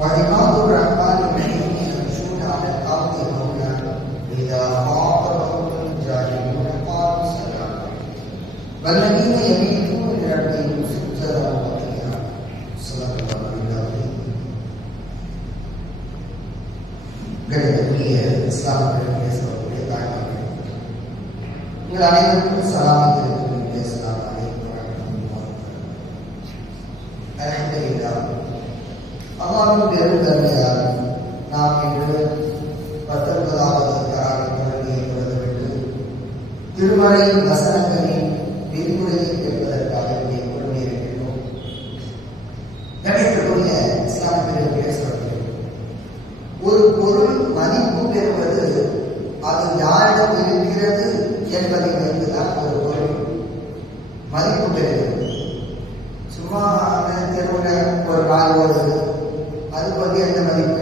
وعقاب الرحمن الرحيم يمشون على الأرض هونا إذا خاطبهم الجاهلون قالوا سلاما والذين يبيتون لربهم سجدا وقياما صدق الله. العظيم கணிதக்கூடிய இஸ்லாம் சகோதரிய தாய்மார்கள் உங்கள் அனைவருக்கும் சலாமத்தை அமர்ந்து எழுந்தருமையார் நாம் இன்று பத்தொன்பதாவது கராரை தொடங்கி எழுதவிட்டு திருமலை வசனங்களின் விரிவுரையை கேட்பதற்காக இங்கே கொண்டிருக்கிறோம் கிடைக்கக்கூடிய இஸ்லாமியர்கள் பேசப்படுகிறது ஒரு பொருள் மதிப்பு பெறுவது அது யாரிடம் இருக்கிறது என்பதை வைத்துதான் ஒரு பொருள் மதிப்பு பெறுகிறது. சும்மா தெருவில் ஒரு நாள் ஒரு Ada bagian yang lagi.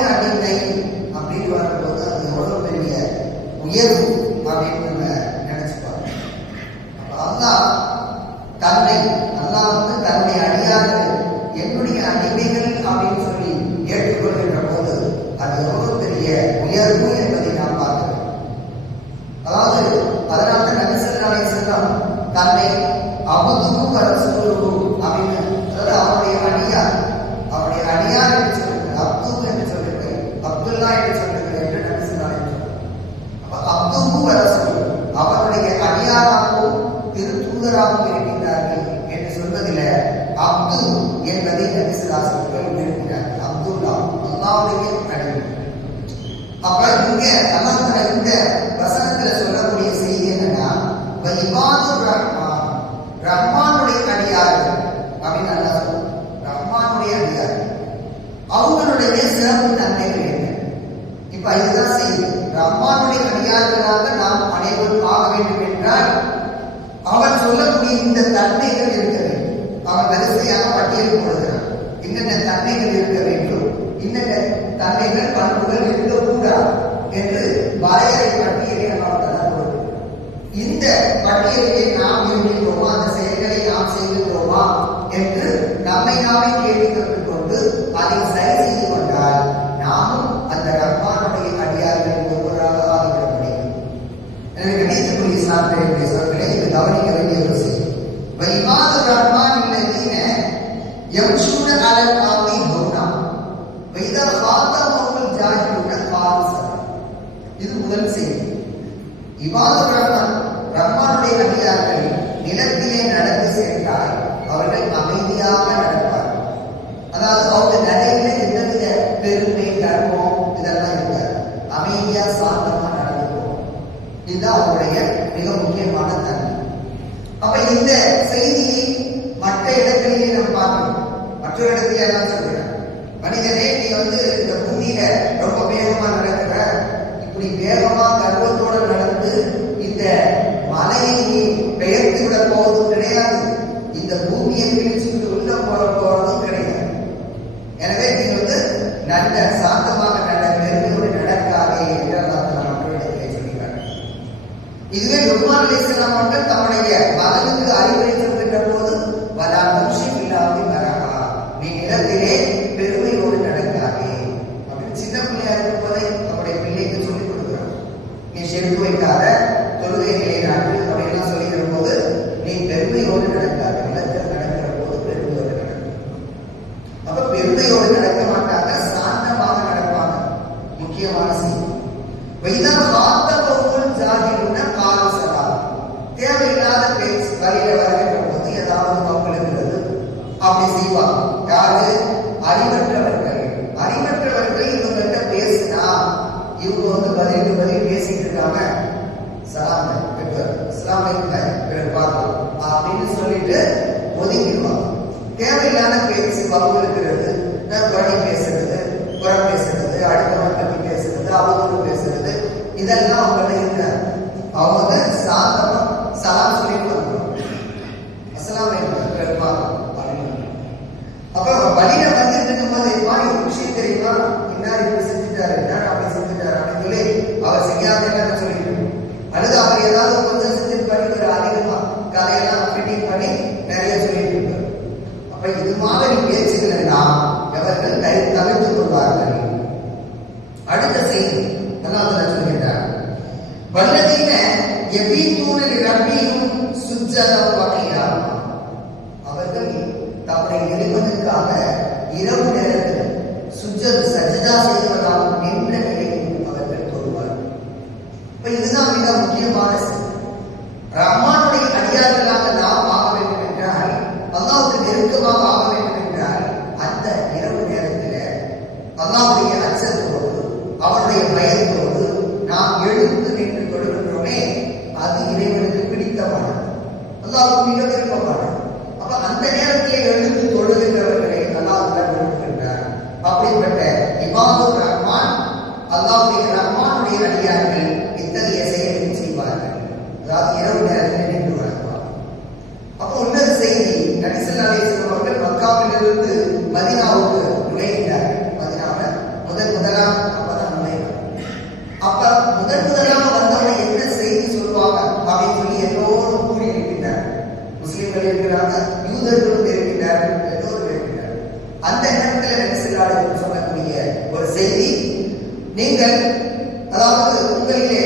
ಅವನ ಅಡ್ಡ ಅಪ್ಪ ದೇವರ ಉಯರ್ವು அப்ப வழியில வந்துட்டு இருக்கும் போது மாதிரி ஒரு விஷயம் தெரியுமா? இன்னார் இப்படி செஞ்சுட்டாரு இன்னார் அப்படி செஞ்சுட்டாரு அப்படின்னு சொல்லி அவர் செய்யாத சொல்லிட்டு அல்லது அவர் ஏதாவது கொஞ்சம் செஞ்சிருப்பாரு இவர் அதிகமா கதையெல்லாம் ஃபிட்டிங் பண்ணி நிறைய சொல்லிட்டு இருப்பாரு அப்ப இது மாதிரி பேச்சுகள் எல்லாம் கை தவிர்த்து கொள்வார்கள்? அடுத்த செய்தி நல்லா சொல்லிட்டார் வல்லதீன எவ்வீத்தூரில் ரப்பியும் சுஜலம் வகையாகும். அவர்கள் தம்முடைய இறைவனுக்காக இரவு நேரத்தில் சுஜல் சஜிதா செய்வதால் நின்ற நிலையில் அவர்கள் கூறுவார் இப்ப இதுதான் மிக முக்கியமான ரஹ்மானுடைய அடியார்களாக நாம் ஆக வேண்டும் என்றால் அல்லாவுக்கு நெருக்கமாக ஆக வேண்டும் என்றால் அந்த இரவு நேரத்தில் அல்லாவுடைய அச்சத்தோடு அவருடைய பயத்தோடு நாம் எழுந்து நின்று தொழுகின்றோமே அது இறைவனுக்கு பிடித்தமானது. அல்லாவுக்கு மிக விருப்பமானது அப்ப அந்த நேரத்திலே எழுந்து தொழுகின்றவர்களை அல்லாஹ் விரும்புகின்றார் அப்படிப்பட்ட இமாது ரஹ்மான் அல்லாவுடைய ரஹ்மானுடைய அடியார்கள் இத்தகைய செயலை செய்வார்கள் அதாவது இரவு நேரத்தில் நின்று வணங்குவார் அப்போ இன்னொரு செய்தி நடிசல்லாலே அவர்கள் மக்காவிலிருந்து மதினாவுக்கு நுழைகிறார்கள் மதினாவில் முதல் முதலாம் அப்பதான் நுழைவார் அப்ப முதல் முதலாக வந்தவங்க என்ன செய்தி சொல்லுவாங்க அப்படின்னு சொல்லி எல்லோரும் கூடி இருக்கின்றார் முஸ்லிம்கள் இருக்கிறாங்க யூதர்களும் இருக்கின்றார்கள் எல்லோரும் இருக்கின்றார்கள் அந்த நேரத்தில் நடிசல்லாலே சொல்லக்கூடிய ஒரு செய்தி நீங்கள் அதாவது உங்களிலே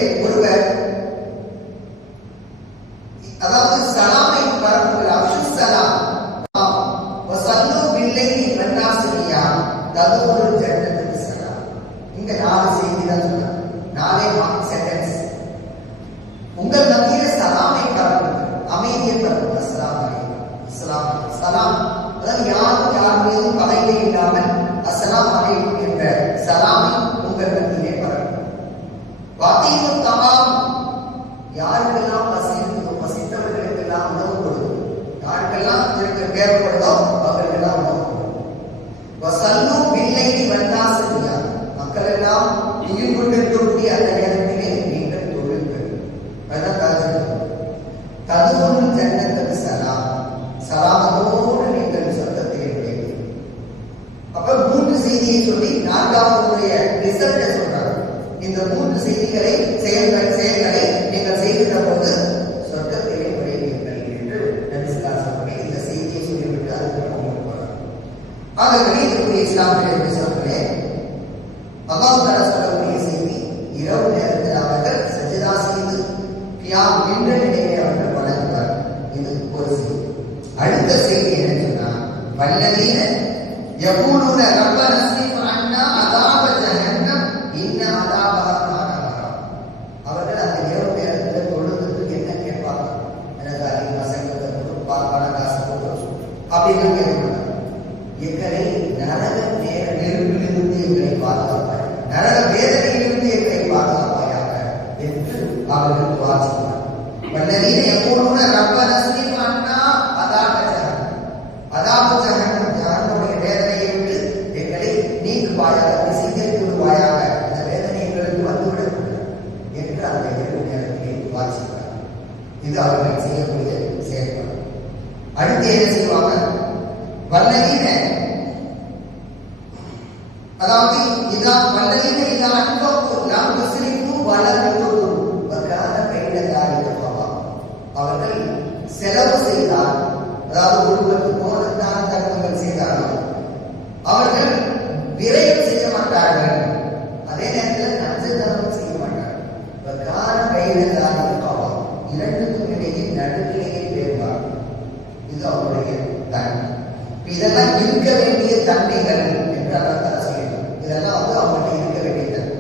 எல்லாம் உயிர் கொண்டிருக்கக்கூடிய அந்த நேரத்திலே நீங்கள் தொழுங்கள். அதுதான் காட்சி. ததுவொன்று ஜன்னத்துக்கு சலாம். சலாமத்தோடு நீங்கள் சொந்தத்திலே அப்ப மூன்று செய்தியை சொல்லி நான்காவது ரிசல்ட்டை சொல்றாங்க. இந்த மூன்று செய்திகளை செயல்கள் செயல்களை நீங்கள் செய்கின்ற போது சொர்க்கத்திலே நுழைவீர்கள் என்று இந்த செய்தியை சொல்லிவிட்டு அதுக்கு ஆக இஸ்லாமிய எங்களை நரக நெருப்பிலிருந்து எங்களை பாதுகாப்பாய் நரக வேதனையிலிருந்து எங்களை பாதுகாப்பாயாக என்று அவர்கள் வாசிப்பார் வல்லதீன எப்போதும் ரப்ப நஸ்ரீப் அண்ணா அதாக ஜஹன்னம். வேதனையை விட்டு எங்களை நீக்குவாயாக விடுவாயாக இந்த வேதனை எங்களுக்கு வந்துவிடக்கூடாது என்று அந்த இரவு நேரத்தில் இது அவர்கள் செய்யக்கூடிய செயல்பாடு. அடுத்து என்ன செய்வாங்க வல்லதீன அதாவது இதா வல்லதீன இதா அன்பப்பு நாம் முஸ்லிமும் வளர்ந்து வக்கான கையில தாரிகமாவா அவர்கள் செலவு செய்தார் அதாவது ஒருவருக்கு போனதான தர்மங்கள் செய்தார்கள் அவர்கள் விரைவு செய்ய மாட்டார்கள். அதே நேரத்தில் நஞ்ச தர்மம் செய்ய மாட்டார்கள். வக்கான கையில தாரிகமாவா இரண்டுக்கும் இடையே நடுநிலையை பேர்வார் இது அவருடைய தன்மை. இதெல்லாம் இருக்க வேண்டிய தன்மைகள் என்று அவர் சொல்லியிருக்கார் இதெல்லாம் வந்து அவங்கள்ட்ட இருக்க வேண்டியது தன்மை.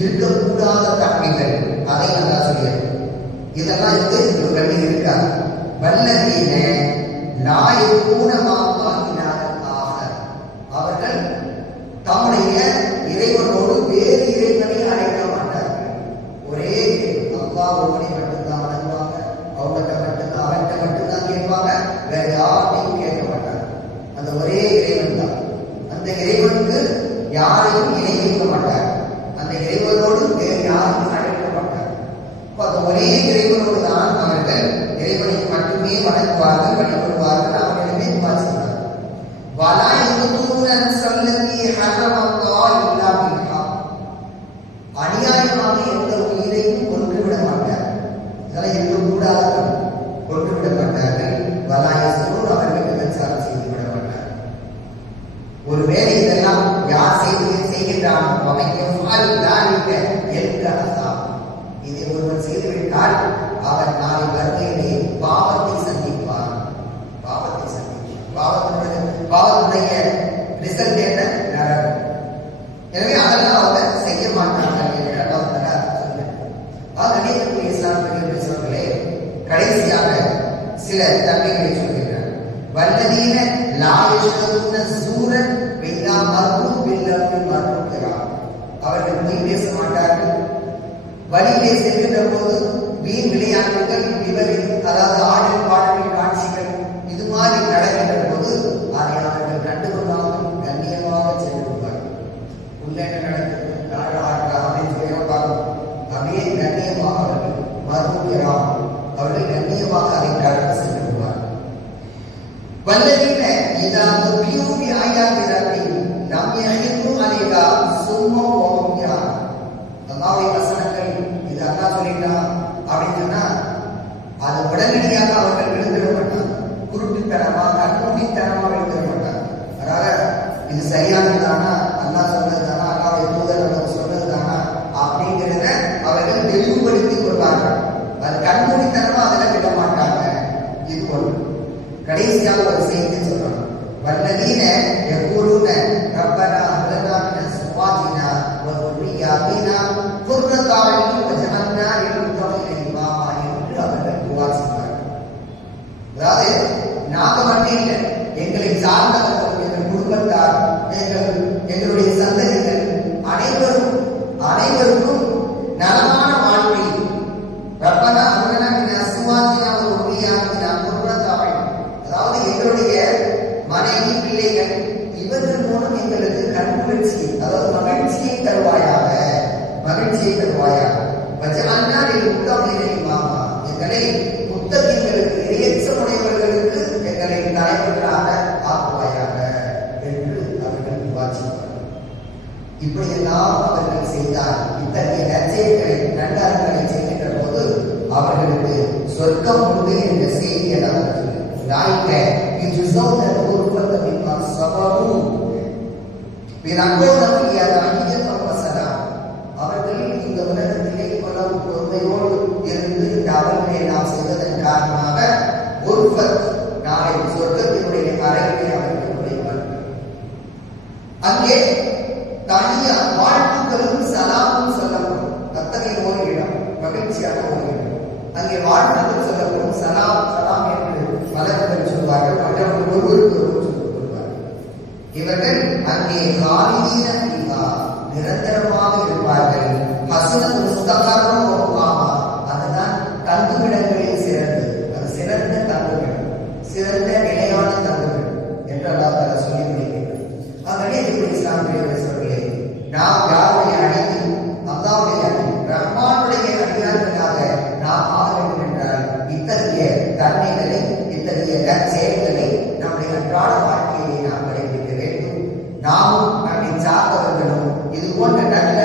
இருக்கக்கூடாத தன்மைகள் அதை நல்லா சொல்லியிருக்கார் இதெல்லாம் வந்து இவர்கள் இருக்கா? வல்லதீன நாய் பூனமாக்கினார் அவர்கள் தம்முடைய இறைவனோடு வேறு இறைவனை அழைக்க மாட்டார்கள். ஒரே அப்பா ஒருவனை மட்டும்தான் வணங்குவாங்க அவங்கள்ட்ட மட்டும்தான் அவன்கிட்ட மட்டும்தான் கேட்பாங்க. வேற யார் யாரையும் இணை வைக்க மாட்டார் அந்த இறைவனோடு வேறு யாரும் அழைக்க மாட்டார் அந்த ஒரே இறைவனோடு தான் அவர்கள் இறைவனை மட்டுமே வணங்குவார்கள் வழிபடுவார்கள். அவரிடமே புகார் செய்தார் வலா யுதுனன் சல்லதி ஹரமல்லா இல்லா பின்ஹா அநியாயமாக எந்த உயிரையும் கொன்றுவிட மாட்டார். இதெல்லாம் இருக்கக்கூடாது. கொன்றுவிட மாட்டார்கள் வலாய கூட்டித்தனமாக எடுத்துக்கப்பட்டார் அதனால இது சரியானதுதானா? நல்லா சொன்னது சொர்க்கம் உண்டு என்ற செய்தி அதாவது ராய்க يجزون الغرفة بما صبروا بنقول فيها رحية وسلام அவர்களில் இந்த உலகத்திலே குலம் பொறுமையோடு இருந்து இந்த அவர்களை நாம் செய்வதன் காரணமாக what an